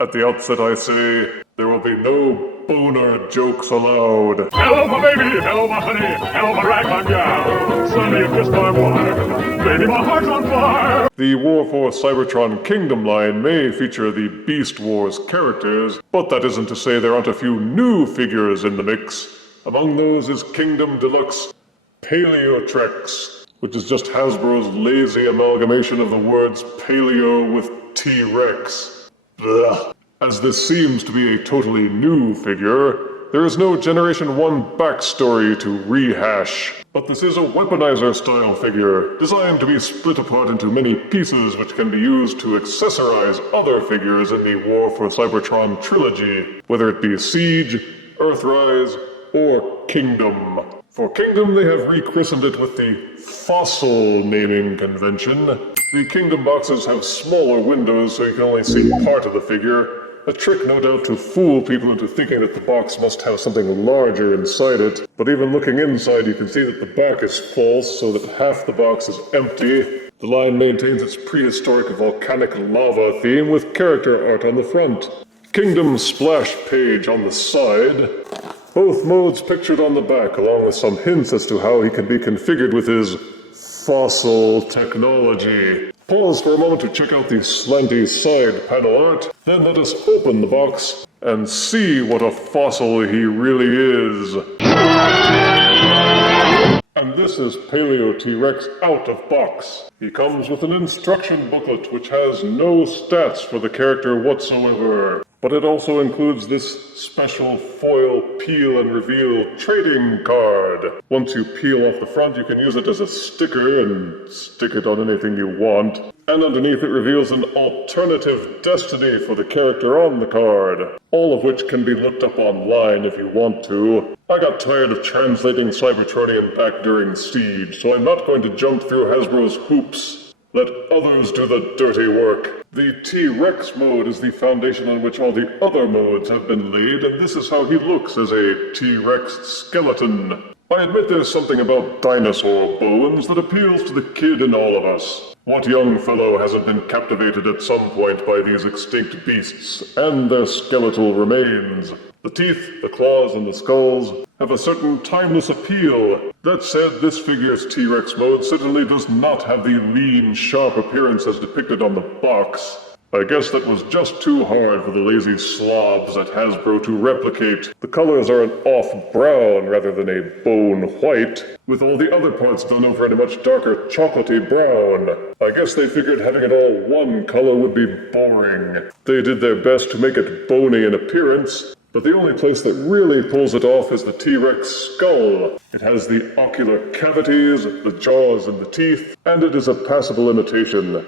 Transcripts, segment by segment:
At the outset I say, there will be no boner jokes allowed. Hello, my baby! Hello, my honey! Hello, my ragtime gal! Suddenly you kissed my wife! Baby, my heart's on fire! The War for Cybertron Kingdom line may feature the Beast Wars characters, but that isn't to say there aren't a few new figures in the mix. Among those is Kingdom Deluxe Paleotrex, which is just Hasbro's lazy amalgamation of the words paleo with T-Rex. Ugh. As this seems to be a totally new figure, there is no Generation 1 backstory to rehash. But this is a Weaponizer style figure, designed to be split apart into many pieces which can be used to accessorize other figures in the War for Cybertron trilogy, whether it be Siege, Earthrise, or Kingdom. For Kingdom, they have rechristened it with the Fossil naming convention. The Kingdom boxes have smaller windows so you can only see part of the figure, a trick no doubt to fool people into thinking that the box must have something larger inside it. But even looking inside, you can see that the back is false, so that half the box is empty. The line maintains its prehistoric volcanic lava theme with character art on the front. Kingdom splash page on the side. Both modes pictured on the back, along with some hints as to how he can be configured with his fossil technology. Pause for a moment to check out the slanty side panel art, then let us open the box and see what a fossil he really is. And this is Paleo T-Rex out of box. He comes with an instruction booklet which has no stats for the character whatsoever. But it also includes this special foil peel and reveal trading card. Once you peel off the front, you can use it as a sticker and stick it on anything you want. And underneath it reveals an alternative destiny for the character on the card, all of which can be looked up online if you want to. I got tired of translating Cybertronian back during Siege, so I'm not going to jump through Hasbro's hoops. Let others do the dirty work. The T-Rex mode is the foundation on which all the other modes have been laid, and this is how he looks as a T-Rex skeleton. I admit there's something about dinosaur bones that appeals to the kid in all of us. What young fellow hasn't been captivated at some point by these extinct beasts and their skeletal remains? The teeth, the claws, and the skulls have a certain timeless appeal. That said, this figure's T-Rex mode certainly does not have the lean, sharp appearance as depicted on the box. I guess that was just too hard for the lazy slobs at Hasbro to replicate. The colors are an off brown rather than a bone white, with all the other parts done over in a much darker chocolatey brown. I guess they figured having it all one color would be boring. They did their best to make it bony in appearance, but the only place that really pulls it off is the T-Rex skull. It has the ocular cavities, the jaws and the teeth, and it is a passable imitation.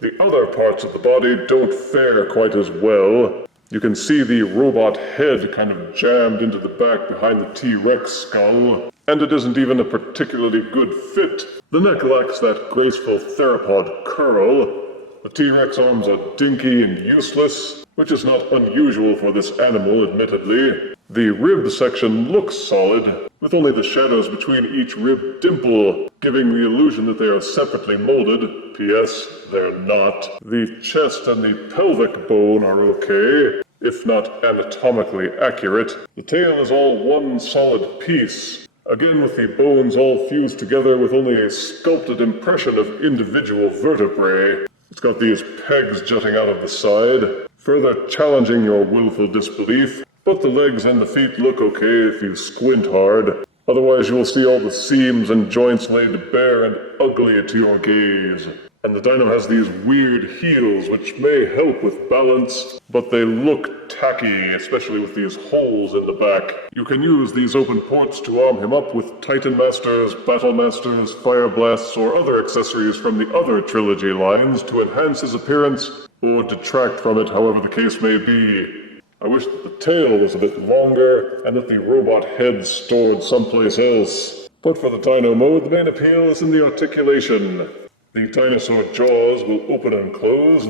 The other parts of the body don't fare quite as well. You can see the robot head kind of jammed into the back behind the T-Rex skull, and it isn't even a particularly good fit. The neck lacks that graceful theropod curl. The T-Rex arms are dinky and useless, which is not unusual for this animal, admittedly. The rib section looks solid, with only the shadows between each rib dimple, giving the illusion that they are separately molded. P.S. They're not. The chest and the pelvic bone are okay, if not anatomically accurate. The tail is all one solid piece, again with the bones all fused together with only a sculpted impression of individual vertebrae. It's got these pegs jutting out of the side, further challenging your willful disbelief, but the legs and the feet look okay if you squint hard. Otherwise you will see all the seams and joints laid bare and ugly to your gaze. And the Dyno has these weird heels which may help with balance, but they look tacky, especially with these holes in the back. You can use these open ports to arm him up with Titan Masters, Battle Masters, Fire Blasts, or other accessories from the other trilogy lines to enhance his appearance or detract from it, however the case may be. I wish that the tail was a bit longer and that the robot head stored someplace else. But for the Dyno mode, the main appeal is in the articulation. The dinosaur jaws will open and close.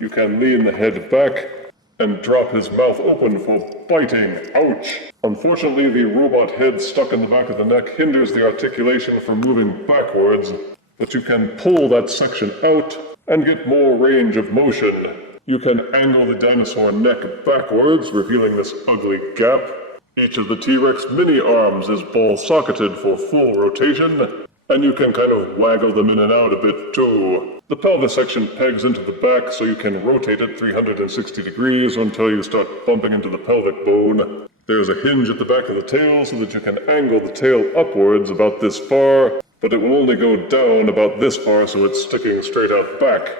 You can lean the head back and drop his mouth open for biting. Ouch! Unfortunately, the robot head stuck in the back of the neck hinders the articulation from moving backwards, but you can pull that section out and get more range of motion. You can angle the dinosaur neck backwards, revealing this ugly gap. Each of the T-Rex mini-arms is ball-socketed for full rotation, and you can kind of waggle them in and out a bit too. The pelvis section pegs into the back so you can rotate it 360 degrees until you start bumping into the pelvic bone. There's a hinge at the back of the tail so that you can angle the tail upwards about this far, but it will only go down about this far so it's sticking straight out back.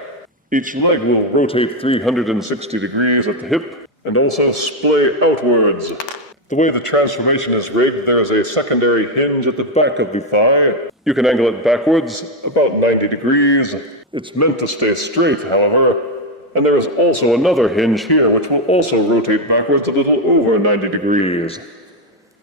Each leg will rotate 360 degrees at the hip and also splay outwards. The way the transformation is rigged, there is a secondary hinge at the back of the thigh. You can angle it backwards about 90 degrees. It's meant to stay straight, however. And there is also another hinge here which will also rotate backwards a little over 90 degrees.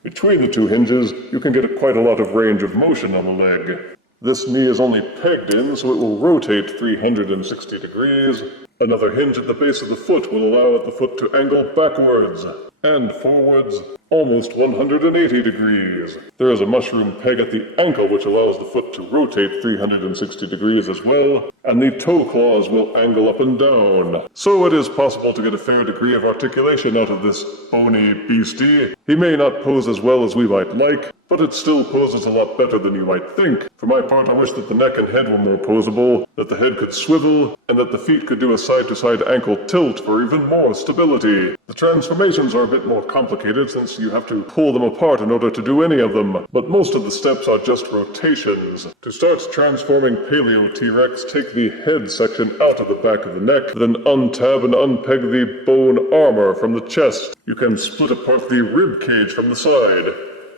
Between the two hinges, you can get quite a lot of range of motion on the leg. This knee is only pegged in, so it will rotate 360 degrees. Another hinge at the base of the foot will allow the foot to angle backwards and forwards almost 180 degrees. There is a mushroom peg at the ankle which allows the foot to rotate 360 degrees as well, and the toe claws will angle up and down. So it is possible to get a fair degree of articulation out of this bony beastie. He may not pose as well as we might like, but it still poses a lot better than you might think. For my part, I wish that the neck and head were more posable, that the head could swivel, and that the feet could do a side-to-side ankle tilt for even more stability. The transformations are a bit more complicated since you have to pull them apart in order to do any of them, but most of the steps are just rotations. To start transforming Paleo T-Rex, take the head section out of the back of the neck, then untab and unpeg the bone armor from the chest. You can split apart the rib cage from the side.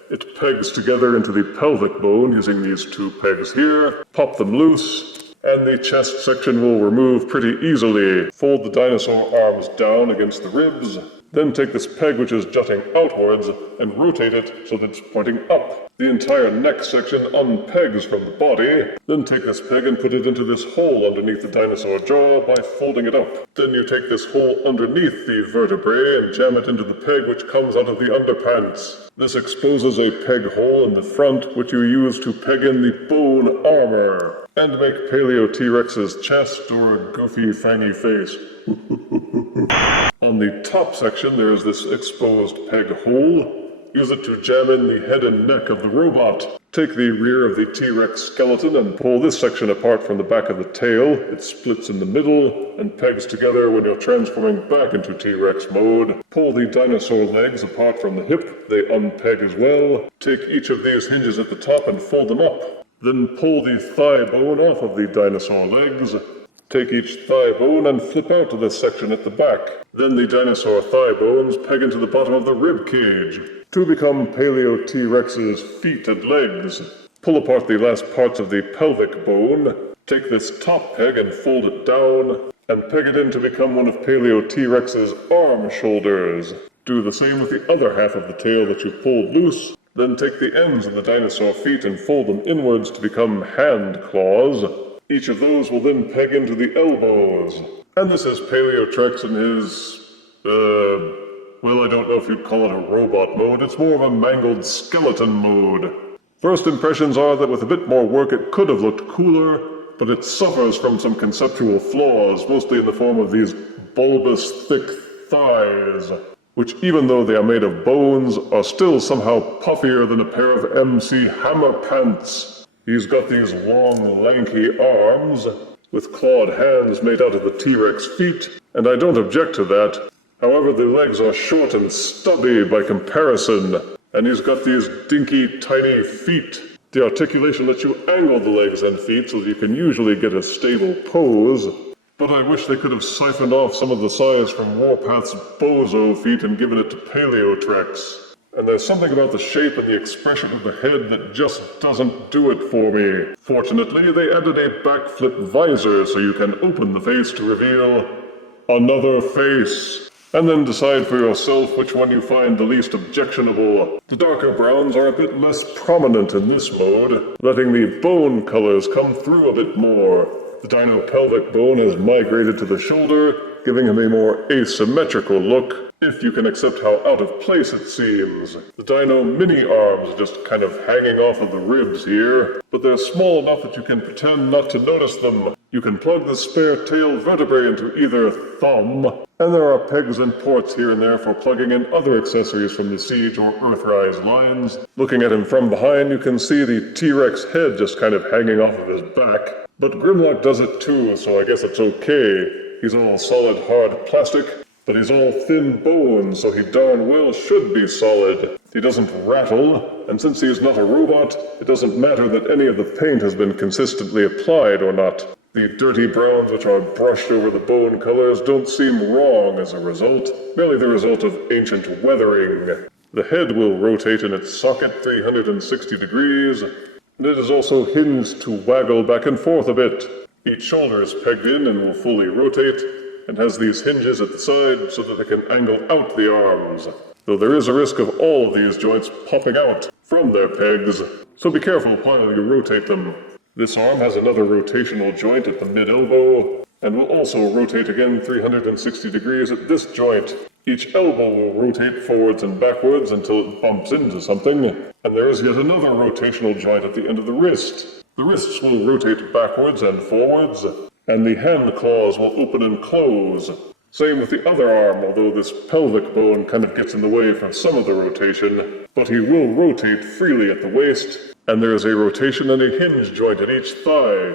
It pegs together into the pelvic bone using these two pegs here. Pop them loose, and the chest section will remove pretty easily. Fold the dinosaur arms down against the ribs. Then take this peg which is jutting outwards and rotate it so that it's pointing up. The entire neck section unpegs from the body. Then take this peg and put it into this hole underneath the dinosaur jaw by folding it up. Then you take this hole underneath the vertebrae and jam it into the peg which comes out of the underpants. This exposes a peg hole in the front which you use to peg in the bone armor and make Paleo T-Rex's chest or a goofy fangy face. On the top section there is this exposed peg hole. Use it to jam in the head and neck of the robot. Take the rear of the T-Rex skeleton and pull this section apart from the back of the tail. It splits in the middle and pegs together when you're transforming back into T-Rex mode. Pull the dinosaur legs apart from the hip. They unpeg as well. Take each of these hinges at the top and fold them up. Then pull the thigh bone off of the dinosaur legs. Take each thigh bone and flip out to this section at the back. Then the dinosaur thigh bones peg into the bottom of the rib cage to become Paleo T-Rex's feet and legs. Pull apart the last parts of the pelvic bone. Take this top peg and fold it down and peg it in to become one of Paleo T-Rex's arm shoulders. Do the same with the other half of the tail that you pulled loose. Then take the ends of the dinosaur feet and fold them inwards to become hand claws. Each of those will then peg into the elbows. And this is Paleotrex in his, well, I don't know if you'd call it a robot mode. It's more of a mangled skeleton mode. First impressions are that with a bit more work it could have looked cooler, but it suffers from some conceptual flaws, mostly in the form of these bulbous, thick thighs, which even though they are made of bones, are still somehow puffier than a pair of MC Hammer pants. He's got these long, lanky arms, with clawed hands made out of the T-Rex feet, and I don't object to that. However, the legs are short and stubby by comparison, and he's got these dinky, tiny feet. The articulation lets you angle the legs and feet so that you can usually get a stable pose, but I wish they could have siphoned off some of the size from Warpath's bozo feet and given it to Paleotrex. And there's something about the shape and the expression of the head that just doesn't do it for me. Fortunately, they added a backflip visor so you can open the face to reveal another face. And then decide for yourself which one you find the least objectionable. The darker browns are a bit less prominent in this mode, letting the bone colors come through a bit more. The dino pelvic bone has migrated to the shoulder, giving him a more asymmetrical look. if you can accept how out of place it seems. The Dyno mini arms are just kind of hanging off of the ribs here, but they're small enough that you can pretend not to notice them. You can plug the spare tail vertebrae into either thumb, and there are pegs and ports here and there for plugging in other accessories from the Siege or Earthrise lines. Looking at him from behind, you can see the T-Rex head just kind of hanging off of his back. But Grimlock does it too, so I guess it's okay. He's all solid hard plastic, but he's all thin bone, so he darn well should be solid. He doesn't rattle, and since he is not a robot, it doesn't matter that any of the paint has been consistently applied or not. The dirty browns which are brushed over the bone colors don't seem wrong as a result, merely the result of ancient weathering. The head will rotate in its socket 360 degrees, and it is also hinged to waggle back and forth a bit. Each shoulder is pegged in and will fully rotate, and has these hinges at the side so that they can angle out the arms, though there is a risk of all of these joints popping out from their pegs, so be careful while you rotate them. This arm has another rotational joint at the mid-elbow, and will also rotate again 360 degrees at this joint. Each elbow will rotate forwards and backwards until it bumps into something, and there is yet another rotational joint at the end of the wrist. The wrists will rotate backwards and forwards, and the hand claws will open and close. Same with the other arm, although this pelvic bone kind of gets in the way for some of the rotation, but he will rotate freely at the waist, and there is a rotation and a hinge joint at each thigh.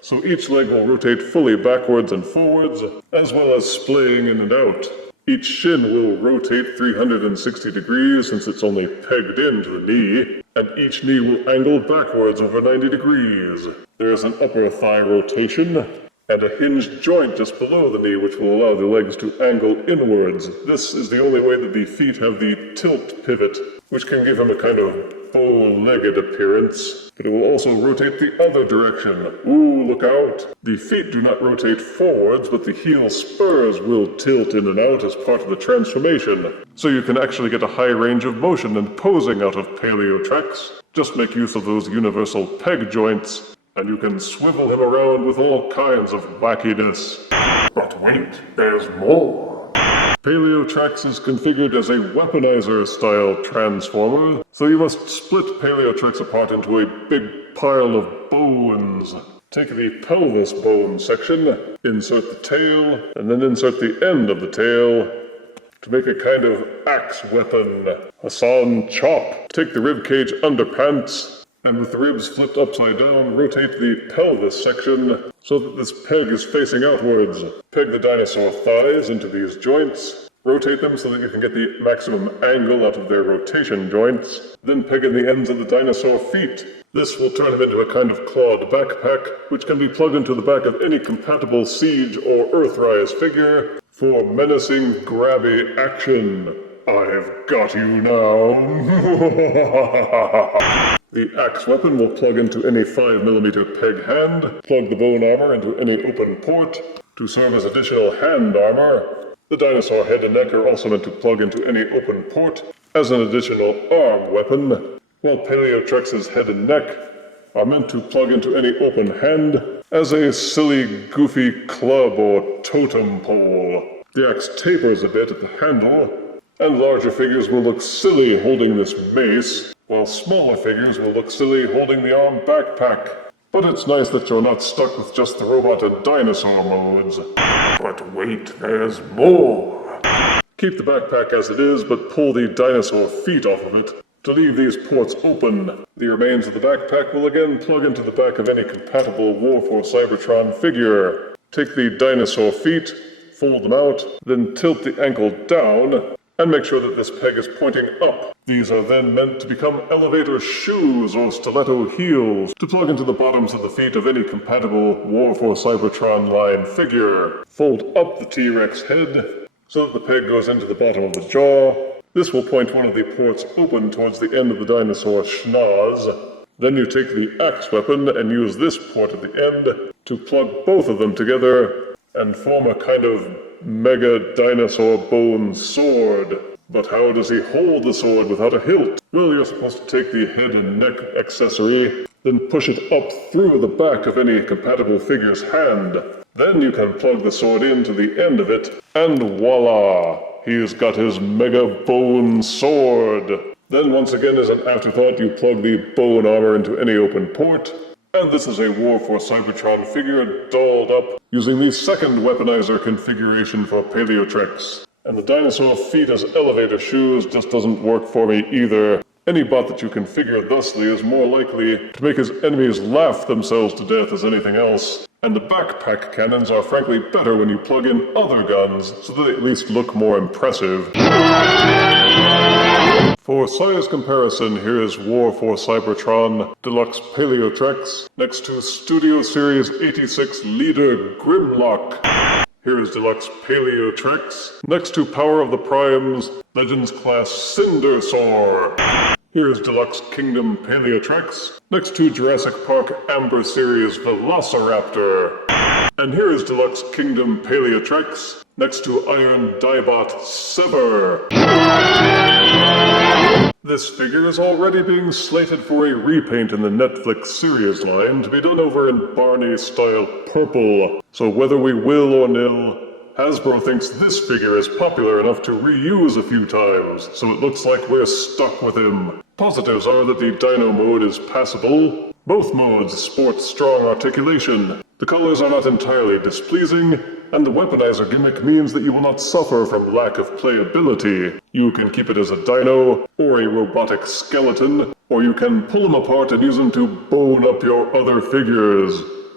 So each leg will rotate fully backwards and forwards, as well as splaying in and out. Each shin will rotate 360 degrees since it's only pegged into the knee, and each knee will angle backwards over 90 degrees. There is an upper thigh rotation, and a hinged joint just below the knee which will allow the legs to angle inwards. This is the only way that the feet have the tilt pivot, which can give him a kind of bow-legged appearance, but it will also rotate the other direction. Ooh, look out! The feet do not rotate forwards, but the heel spurs will tilt in and out as part of the transformation, so you can actually get a high range of motion and posing out of Paleotrex. Just make use of those universal peg joints, and you can swivel him around with all kinds of wackiness. But wait, there's more! Paleotrex is configured as a Weaponizer-style transformer, so you must split Paleotrex apart into a big pile of bones. Take the pelvis bone section, insert the tail, and then insert the end of the tail to make a kind of axe weapon. Hassan Chop. Take the ribcage underpants, and with the ribs flipped upside down, rotate the pelvis section so that this peg is facing outwards. Peg the dinosaur thighs into these joints, rotate them so that you can get the maximum angle out of their rotation joints, then peg in the ends of the dinosaur feet. This will turn him into a kind of clawed backpack, which can be plugged into the back of any compatible Siege or Earthrise figure for menacing, grabby action. I've got you now. The axe weapon will plug into any 5mm peg hand, plug the bone armor into any open port to serve as additional hand armor. The dinosaur head and neck are also meant to plug into any open port as an additional arm weapon, while Paleotrex's head and neck are meant to plug into any open hand as a silly, goofy club or totem pole. The axe tapers a bit at the handle, and larger figures will look silly holding this mace, while smaller figures will look silly holding the arm backpack. But it's nice that you're not stuck with just the robot and dinosaur modes. But wait, there's more! Keep the backpack as it is, but pull the dinosaur feet off of it to leave these ports open. The remains of the backpack will again plug into the back of any compatible War for Cybertron figure. Take the dinosaur feet, fold them out, then tilt the ankle down, and make sure that this peg is pointing up. These are then meant to become elevator shoes or stiletto heels to plug into the bottoms of the feet of any compatible War for Cybertron line figure. Fold up the T-Rex head so that the peg goes into the bottom of the jaw. This will point one of the ports open towards the end of the dinosaur schnoz. Then you take the axe weapon and use this port at the end to plug both of them together and form a kind of mega dinosaur bone sword. But how does he hold the sword without a hilt? Well, you're supposed to take the head and neck accessory, then push it up through the back of any compatible figure's hand. Then you can plug the sword into the end of it, and voila! he's got his Mega Bone Sword. Then once again as an afterthought, you plug the bone armor into any open port. And this is a War for Cybertron figure dolled up using the second Weaponizer configuration for Paleotrex. And the dinosaur feet as elevator shoes just doesn't work for me either. Any bot that you configure thusly is more likely to make his enemies laugh themselves to death as anything else. And the backpack cannons are frankly better when you plug in other guns, so that they at least look more impressive. For size comparison, here is War for Cybertron Deluxe Paleotrex next to Studio Series 86 Leader Grimlock. Here is Deluxe Paleotrex next to Power of the Primes Legends Class Cindersaur. Here is Deluxe Kingdom Paleotrex next to Jurassic Park Amber Series Velociraptor. And here is Deluxe Kingdom Paleotrex next to Iron Diebot Sever. This figure is already being slated for a repaint in the Netflix series line to be done over in Barney-style purple. So whether we will or nil, Hasbro thinks this figure is popular enough to reuse a few times, so it looks like we're stuck with him. Positives are that the Dyno Mode is passable. Both modes sport strong articulation. The colors are not entirely displeasing, and the Weaponizer gimmick means that you will not suffer from lack of playability. You can keep it as a dino, or a robotic skeleton, or you can pull them apart and use them to bone up your other figures.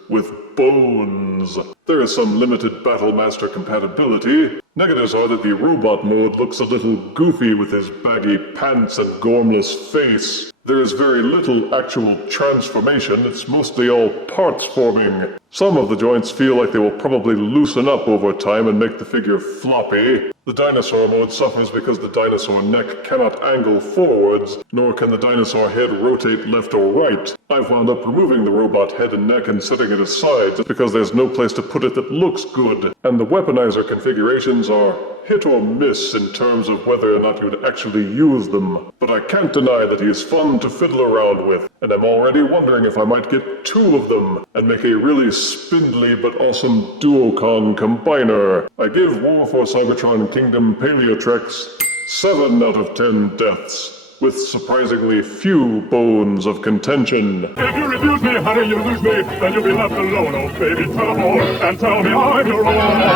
With bones. There is some limited Battlemaster compatibility. Negatives are that the robot mode looks a little goofy with his baggy pants and gormless face. There is very little actual transformation, it's mostly all parts forming. Some of the joints feel like they will probably loosen up over time and make the figure floppy. The dinosaur mode suffers because the dinosaur neck cannot angle forwards, nor can the dinosaur head rotate left or right. I've wound up removing the robot head and neck and setting it aside just because there's no place to put it that looks good. And the Weaponizer configurations are hit or miss in terms of whether or not you'd actually use them. But I can't deny that he's fun to fiddle around with, and I'm already wondering if I might get 2 of them and make a really spindly but awesome Duocon combiner. I give War for Cybertron Kingdom Paleotrex 7 out of 10 deaths, with surprisingly few bones of contention. If you refuse me, honey, you lose me, then you'll be left alone, oh baby, tell them all, and tell me I'm your own.